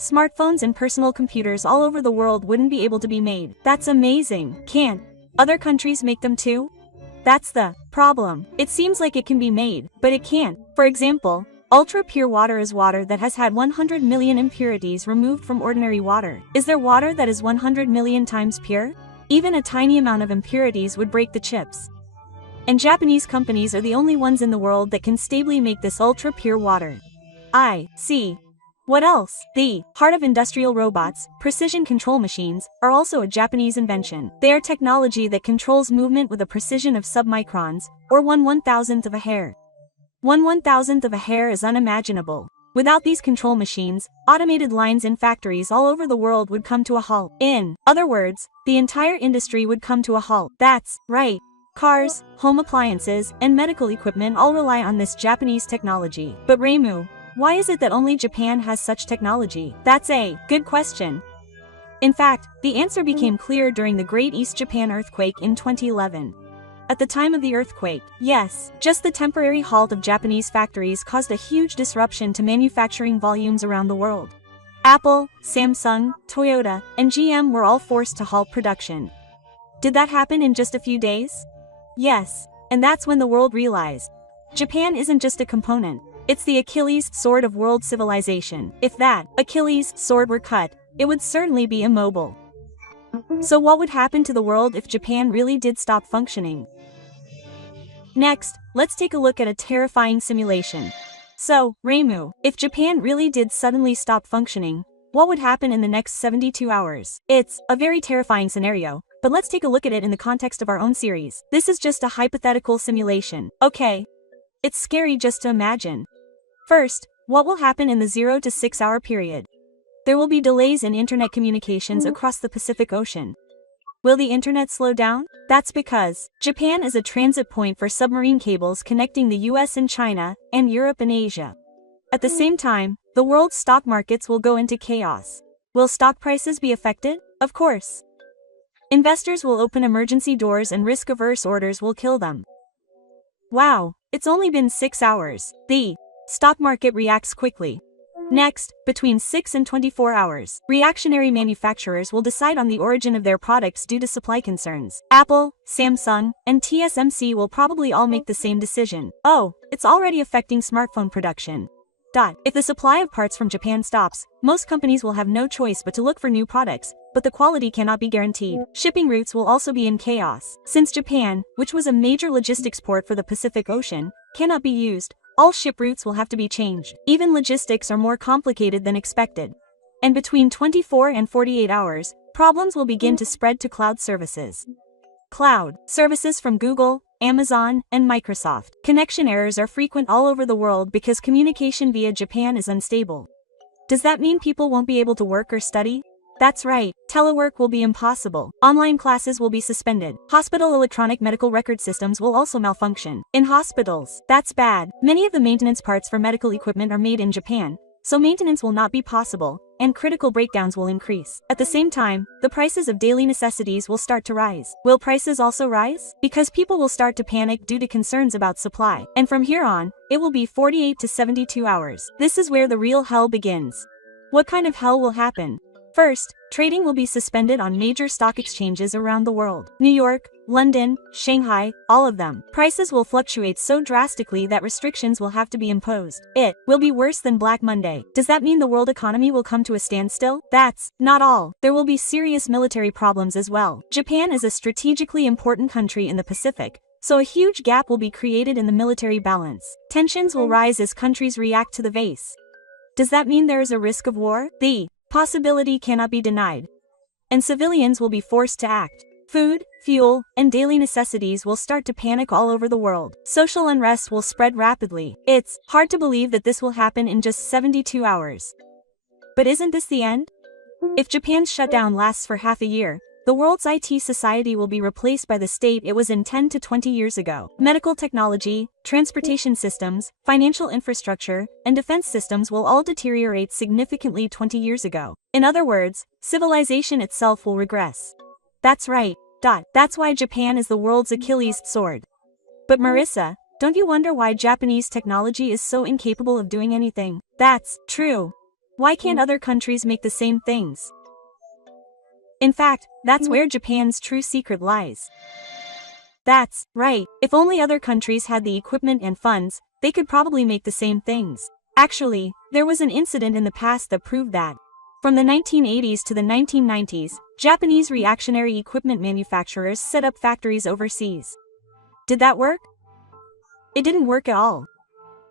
smartphones and personal computers all over the world wouldn't be able to be made. That's amazing. Can't other countries make them too? That's the problem. It seems like it can be made, but it can't. For example, ultra-pure water is water that has had 100 million impurities removed from ordinary water. Is there water that is 100 million times pure? Even a tiny amount of impurities would break the chips. And Japanese companies are the only ones in the world that can stably make this ultra-pure water. I see. What else? The heart of industrial robots, precision control machines, are also a Japanese invention. They are technology that controls movement with a precision of submicrons, or 1/1000th of a hair. 1/1000th of a hair is unimaginable. Without these control machines, automated lines in factories all over the world would come to a halt. In other words, the entire industry would come to a halt. That's right. Cars, home appliances, and medical equipment all rely on this Japanese technology. But Reimu, why is it that only Japan has such technology? That's a good question. In fact, the answer became clear during the Great East Japan earthquake in 2011. At the time of the earthquake, yes, just the temporary halt of Japanese factories caused a huge disruption to manufacturing volumes around the world. Apple, Samsung, Toyota, and GM were all forced to halt production. Did that happen in just a few days? Yes, and that's when the world realized Japan isn't just a component, it's the Achilles sword of world civilization. If that Achilles sword were cut, it would certainly be immobile. So what would happen to the world if Japan really did stop functioning? Next, let's take a look at a terrifying simulation. So, Reimu, if Japan really did suddenly stop functioning, what would happen in the next 72 hours? It's a very terrifying scenario, but let's take a look at it in the context of our own series. This is just a hypothetical simulation, okay? It's scary just to imagine. First, what will happen in the 0 to 6 hour period? There will be delays in internet communications across the Pacific Ocean. Will the internet slow down? That's because Japan is a transit point for submarine cables connecting the US and China, and Europe and Asia. At the same time, the world's stock markets will go into chaos. Will stock prices be affected? Of course. Investors will open emergency doors and risk-averse orders will kill them. Wow, it's only been 6 hours. The stock market reacts quickly. Next, between 6 and 24 hours, reactionary manufacturers will decide on the origin of their products due to supply concerns. Apple, Samsung, and TSMC will probably all make the same decision. Oh, it's already affecting smartphone production. If the supply of parts from Japan stops, most companies will have no choice but to look for new products, but the quality cannot be guaranteed. Shipping routes will also be in chaos. Since Japan, which was a major logistics port for the Pacific Ocean, cannot be used, all ship routes will have to be changed. Even logistics are more complicated than expected. And between 24 and 48 hours, problems will begin to spread to cloud services. Cloud services from Google, Amazon, and Microsoft. Connection errors are frequent all over the world because communication via Japan is unstable. Does that mean people won't be able to work or study? That's right, telework will be impossible. Online classes will be suspended. Hospital electronic medical record systems will also malfunction. In hospitals, that's bad. Many of the maintenance parts for medical equipment are made in Japan, so maintenance will not be possible, and critical breakdowns will increase. At the same time, the prices of daily necessities will start to rise. Will prices also rise? Because people will start to panic due to concerns about supply. And from here on, it will be 48 to 72 hours. This is where the real hell begins. What kind of hell will happen? First, trading will be suspended on major stock exchanges around the world. New York, London, Shanghai, all of them. Prices will fluctuate so drastically that restrictions will have to be imposed. It will be worse than Black Monday. Does that mean the world economy will come to a standstill? That's not all. There will be serious military problems as well. Japan is a strategically important country in the Pacific, so a huge gap will be created in the military balance. Tensions will rise as countries react to the vase. Does that mean there is a risk of war? The possibility cannot be denied. And civilians will be forced to act. Food, fuel, and daily necessities will start to panic all over the world. Social unrest will spread rapidly. It's hard to believe that this will happen in just 72 hours. But isn't this the end? If Japan's shutdown lasts for half a year, the world's IT society will be replaced by the state it was in 10 to 20 years ago. Medical technology, transportation systems, financial infrastructure, and defense systems will all deteriorate significantly 20 years ago. In other words, civilization itself will regress. That's right. That's why Japan is the world's Achilles sword. But Marissa, don't you wonder why Japanese technology is so incapable of doing anything? That's true. Why can't other countries make the same things? In fact, that's where Japan's true secret lies. That's right, if only other countries had the equipment and funds, they could probably make the same things. Actually, there was an incident in the past that proved that. From the 1980s to the 1990s, Japanese reactionary equipment manufacturers set up factories overseas. Did that work? It didn't work at all.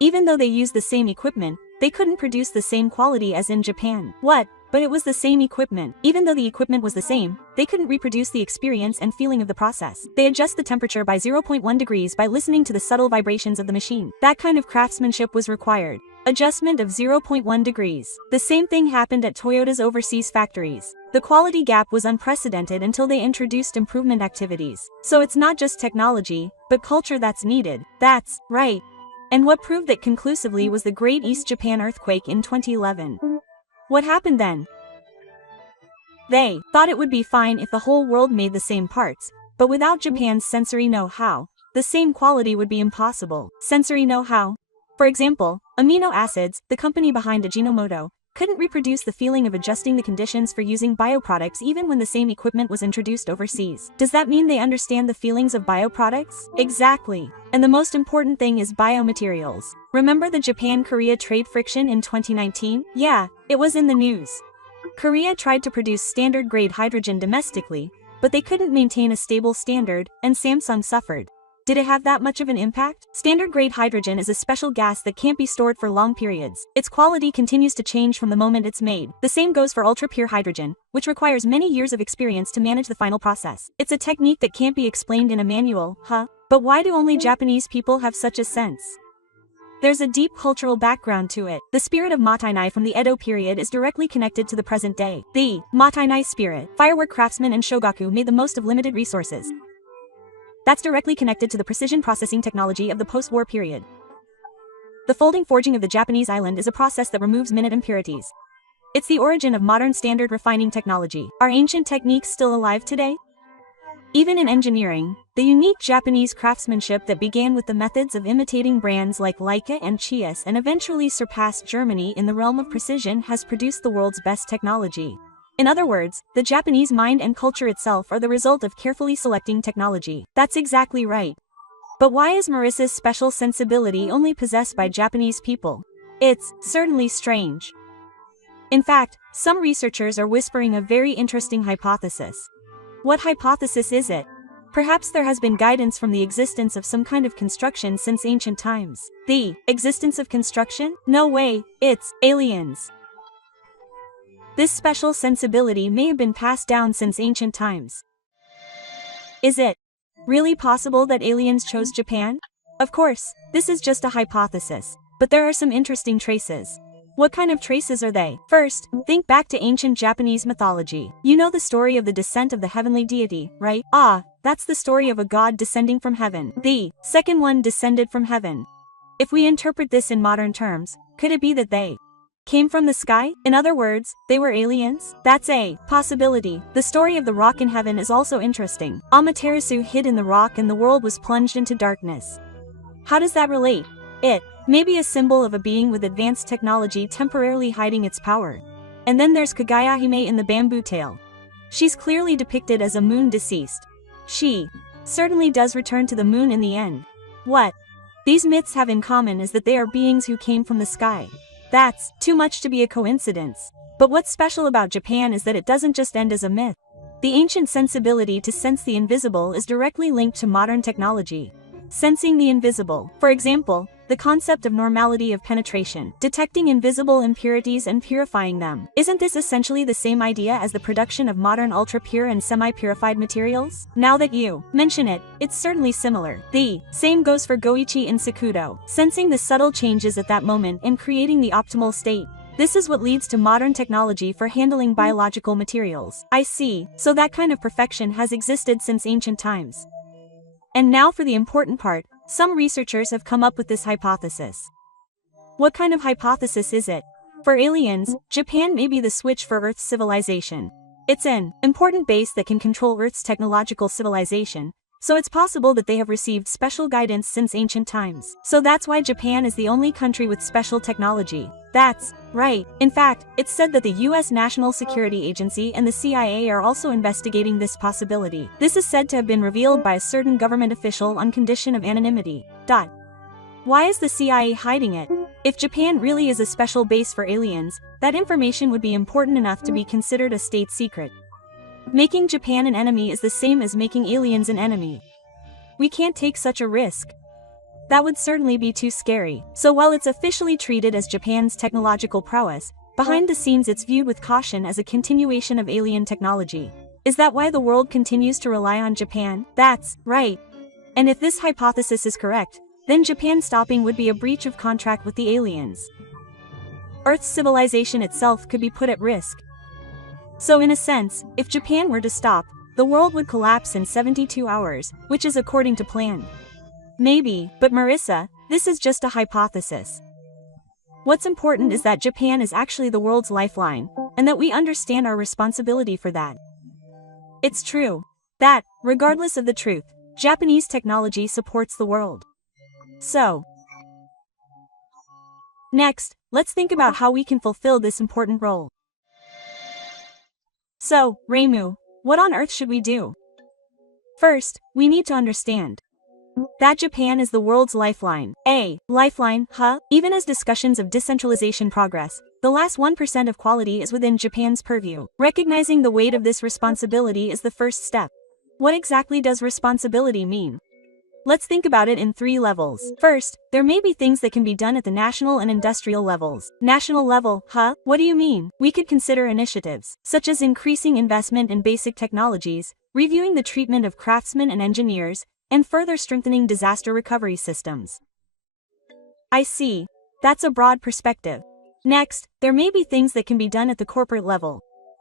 Even though they used the same equipment, they couldn't produce the same quality as in Japan. What? But it was the same equipment. Even though the equipment was the same, they couldn't reproduce the experience and feeling of the process. They adjust the temperature by 0.1 degrees by listening to the subtle vibrations of the machine. That kind of craftsmanship was required. Adjustment of 0.1 degrees. The same thing happened at Toyota's overseas factories. The quality gap was unprecedented until they introduced improvement activities. So it's not just technology, but culture that's needed. That's right. And what proved that conclusively was the Great East Japan earthquake in 2011. What happened then? They thought it would be fine if the whole world made the same parts, but without Japan's sensory know-how, the same quality would be impossible. Sensory know-how? For example, amino acids, the company behind Ajinomoto, couldn't reproduce the feeling of adjusting the conditions for using bioproducts even when the same equipment was introduced overseas. Does that mean they understand the feelings of bioproducts? Exactly. And the most important thing is biomaterials. Remember the Japan-Korea trade friction in 2019? Yeah, it was in the news. Korea tried to produce standard-grade hydrogen domestically, but they couldn't maintain a stable standard, and Samsung suffered. Did it have that much of an impact? Standard-grade hydrogen is a special gas that can't be stored for long periods. Its quality continues to change from the moment it's made. The same goes for ultra-pure hydrogen, which requires many years of experience to manage the final process. It's a technique that can't be explained in a manual, huh? But why do only Japanese people have such a sense? There's a deep cultural background to it. The spirit of Motainai from the Edo period is directly connected to the present day. The Motainai spirit, firework craftsmen and shogaku made the most of limited resources. That's directly connected to the precision processing technology of the post-war period. The folding forging of the Japanese island is a process that removes minute impurities. It's the origin of modern standard refining technology. Are ancient techniques still alive today? Even in engineering, the unique Japanese craftsmanship that began with the methods of imitating brands like Leica and Chias and eventually surpassed Germany in the realm of precision has produced the world's best technology. In other words, the Japanese mind and culture itself are the result of carefully selecting technology. That's exactly right. But why is Marissa's special sensibility only possessed by Japanese people? It's certainly strange. In fact, some researchers are whispering a very interesting hypothesis. What hypothesis is it? Perhaps there has been guidance from the existence of some kind of construction since ancient times. The existence of construction? No way, it's aliens. This special sensibility may have been passed down since ancient times. Is it really possible that aliens chose Japan? Of course, this is just a hypothesis, but there are some interesting traces. What kind of traces are they? First, think back to ancient Japanese mythology. You know the story of the descent of the heavenly deity, right? Ah, that's the story of a god descending from heaven. The second one descended from heaven. If we interpret this in modern terms, could it be that they came from the sky? In other words, they were aliens? That's a possibility. The story of the rock in heaven is also interesting. Amaterasu hid in the rock and the world was plunged into darkness. How does that relate? It may be a symbol of a being with advanced technology temporarily hiding its power. And then there's Kagayahime in the bamboo tale. She's clearly depicted as a moon deceased. She certainly does return to the moon in the end. What these myths have in common is that they are beings who came from the sky. That's too much to be a coincidence. But what's special about Japan is that it doesn't just end as a myth. The ancient sensibility to sense the invisible is directly linked to modern technology. Sensing the invisible. For example, the concept of normality of penetration, detecting invisible impurities and purifying them. Isn't this essentially the same idea as the production of modern ultra-pure and semi-purified materials? Now that you mention it, it's certainly similar. The same goes for Goichi in Sakudo, sensing the subtle changes at that moment and creating the optimal state. This is what leads to modern technology for handling biological materials. I see, so that kind of perfection has existed since ancient times. And now for the important part. Some researchers have come up with this hypothesis. What kind of hypothesis is it? For aliens, Japan may be the switch for Earth's civilization. It's an important base that can control Earth's technological civilization, So it's possible that they have received special guidance since ancient times. So that's why Japan is the only country with special technology. That's right. In fact, it's said that the US National Security Agency and the CIA are also investigating this possibility. This is said to have been revealed by a certain government official on condition of anonymity. Why is the CIA hiding it? If Japan really is a special base for aliens, that information would be important enough to be considered a state secret. Making Japan an enemy is the same as making aliens an enemy. We can't take such a risk. That would certainly be too scary. So while it's officially treated as Japan's technological prowess, behind the scenes it's viewed with caution as a continuation of alien technology. Is that why the world continues to rely on Japan? That's right. And if this hypothesis is correct, then Japan stopping would be a breach of contract with the aliens. Earth's civilization itself could be put at risk. So in a sense, if Japan were to stop, the world would collapse in 72 hours, which is according to plan. Maybe, but Marissa, this is just a hypothesis. What's important is that Japan is actually the world's lifeline, and that we understand our responsibility for that. It's true that, regardless of the truth, Japanese technology supports the world. So, next, let's think about how we can fulfill this important role. So, Reimu, what on earth should we do? First, we need to understand that Japan is the world's lifeline. Lifeline, huh? Even as discussions of decentralization progress, the last 1% of quality is within Japan's purview. Recognizing the weight of this responsibility is the first step. What exactly does responsibility mean? Let's think about it in 3 levels. First, there may be things that can be done at the national and industrial levels. National level, huh? What do you mean? We could consider initiatives, such as increasing investment in basic technologies, reviewing the treatment of craftsmen and engineers, and further strengthening disaster recovery systems. I see. That's a broad perspective. Next, there may be things that can be done at the corporate level.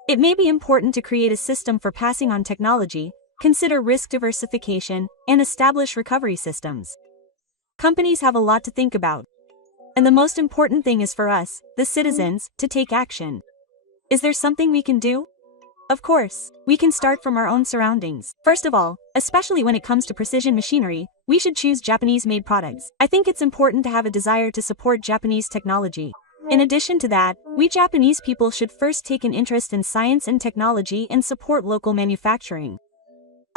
It may be important to create a system for passing on technology, consider risk diversification, and establish recovery systems. Companies have a lot to think about. And the most important thing is for us, the citizens, to take action. Is there something we can do? Of course, we can start from our own surroundings. First of all, especially when it comes to precision machinery, we should choose Japanese-made products. I think it's important to have a desire to support Japanese technology. In addition to that, we Japanese people should first take an interest in science and technology and support local manufacturing.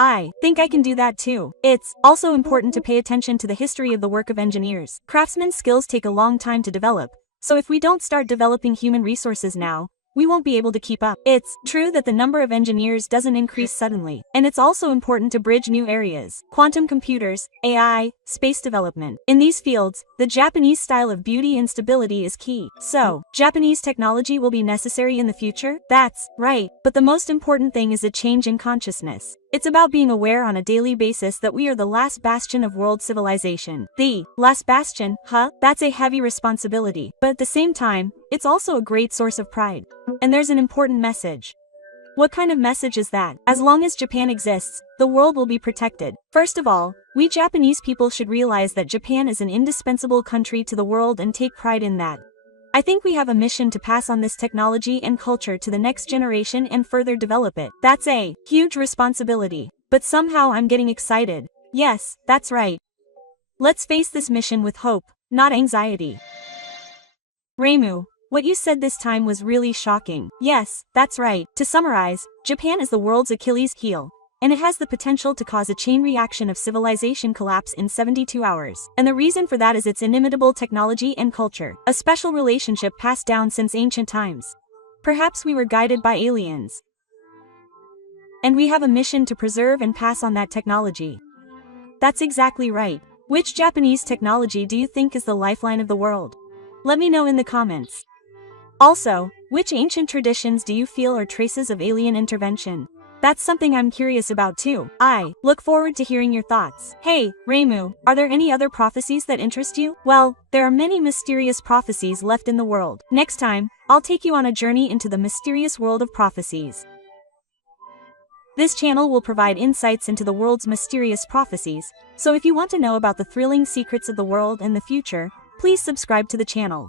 I think I can do that too. It's also important to pay attention to the history of the work of engineers. Craftsmen's skills take a long time to develop, so if we don't start developing human resources now, we won't be able to keep up. It's true that the number of engineers doesn't increase suddenly, and it's also important to bridge new areas. Quantum computers, AI, space development. In these fields, the Japanese style of beauty and stability is key. So, Japanese technology will be necessary in the future? That's right, but the most important thing is a change in consciousness. It's about being aware on a daily basis that we are the last bastion of world civilization. The last bastion, huh? That's a heavy responsibility, but at the same time, it's also a great source of pride. And there's an important message. What kind of message is that? As long as Japan exists, the world will be protected. First of all, we Japanese people should realize that Japan is an indispensable country to the world and take pride in that. I think we have a mission to pass on this technology and culture to the next generation and further develop it. That's a huge responsibility. But somehow I'm getting excited. Yes, that's right. Let's face this mission with hope, not anxiety. Reimu, what you said this time was really shocking. Yes, that's right. To summarize, Japan is the world's Achilles heel, and it has the potential to cause a chain reaction of civilization collapse in 72 hours. And the reason for that is its inimitable technology and culture, a special relationship passed down since ancient times. Perhaps we were guided by aliens. And we have a mission to preserve and pass on that technology. That's exactly right. Which Japanese technology do you think is the lifeline of the world? Let me know in the comments. Also, which ancient traditions do you feel are traces of alien intervention? That's something I'm curious about too. I look forward to hearing your thoughts. Hey, Reimu, are there any other prophecies that interest you? Well, there are many mysterious prophecies left in the world. Next time, I'll take you on a journey into the mysterious world of prophecies. This channel will provide insights into the world's mysterious prophecies, so if you want to know about the thrilling secrets of the world and the future, please subscribe to the channel.